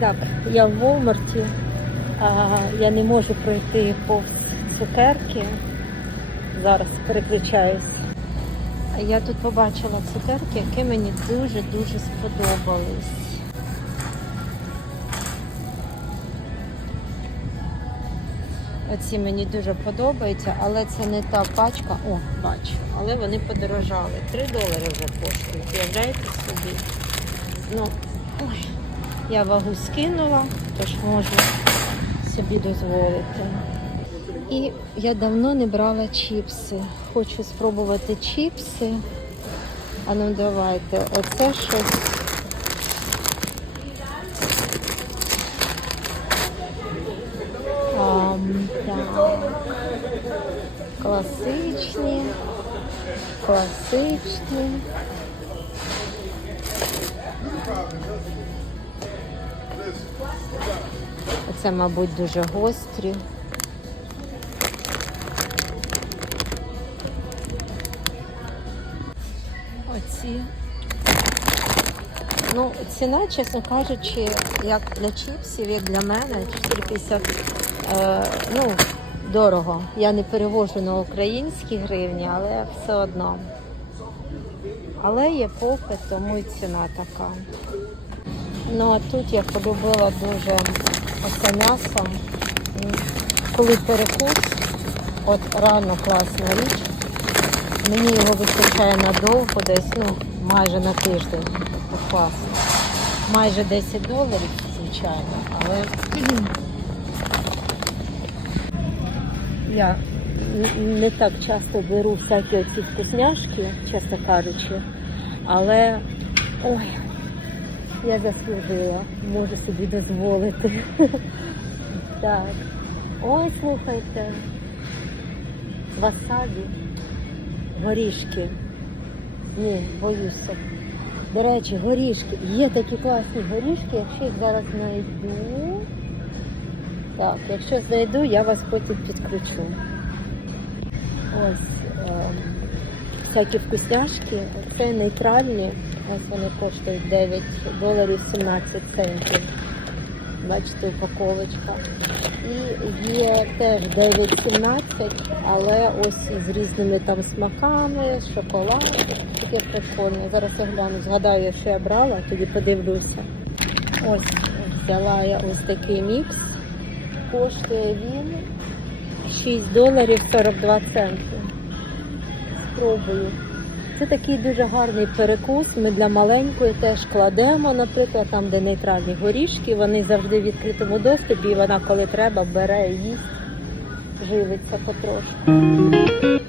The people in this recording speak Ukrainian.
Так, я в Волмарті, я не можу пройти повз цукерки. Зараз переключаюсь. Я тут побачила цукерки, які мені дуже-дуже сподобались. Оці мені дуже подобаються, але це не та пачка. О, бачу, але вони подорожали. 3 долари вже коштують. Уявляєте собі? Ну, ой, я вагу скинула, тож можу собі дозволити. І я давно не брала чіпси. Хочу спробувати чіпси. А ну давайте, оце щось. Класичні. Класичні. Оце, мабуть, дуже гострі. Оці. Ну, ціна, чесно кажучи, як для чіпсів, як для мене, 4,50 е, ну, дорого. Я не перевожу на українські гривні, але все одно. Але є попит, тому і ціна така. Ну а тут я полюбила дуже оце м'ясо. Коли перекус, от реально класна річ. Мені його вистачає надовго, десь ну, майже на тиждень. Тобто класно. Майже 10 доларів, звичайно, але я не так часто беру всякі оці вкусняшки, чесно кажучи, але ой, я заслужила, можу собі дозволити. Так. Ой, слухайте. Васабі. Горішки. Ні, боюся. До речі, горішки. Є такі класні горішки, якщо їх зараз знайду. Так, якщо знайду, я вас потім підключу. Ось ем, всякі вкусняшки. Це нейтральні. Ось вони коштують 9 доларів 17 центів. Бачите, упаковочка. І є теж 9,17, але ось із різними там смаками, шоколад. Таке прикольне. Зараз я гляну, згадаю, що я брала, тоді подивлюся. Ось взяла я ось такий мікс. Коштує він 6 доларів 42 центи. Спробую. Це такий дуже гарний перекус. Ми для маленької теж кладемо, наприклад, там, де нейтральні горішки, вони завжди в відкритому доступі, і вона, коли треба, бере і їсть, живиться потрошку.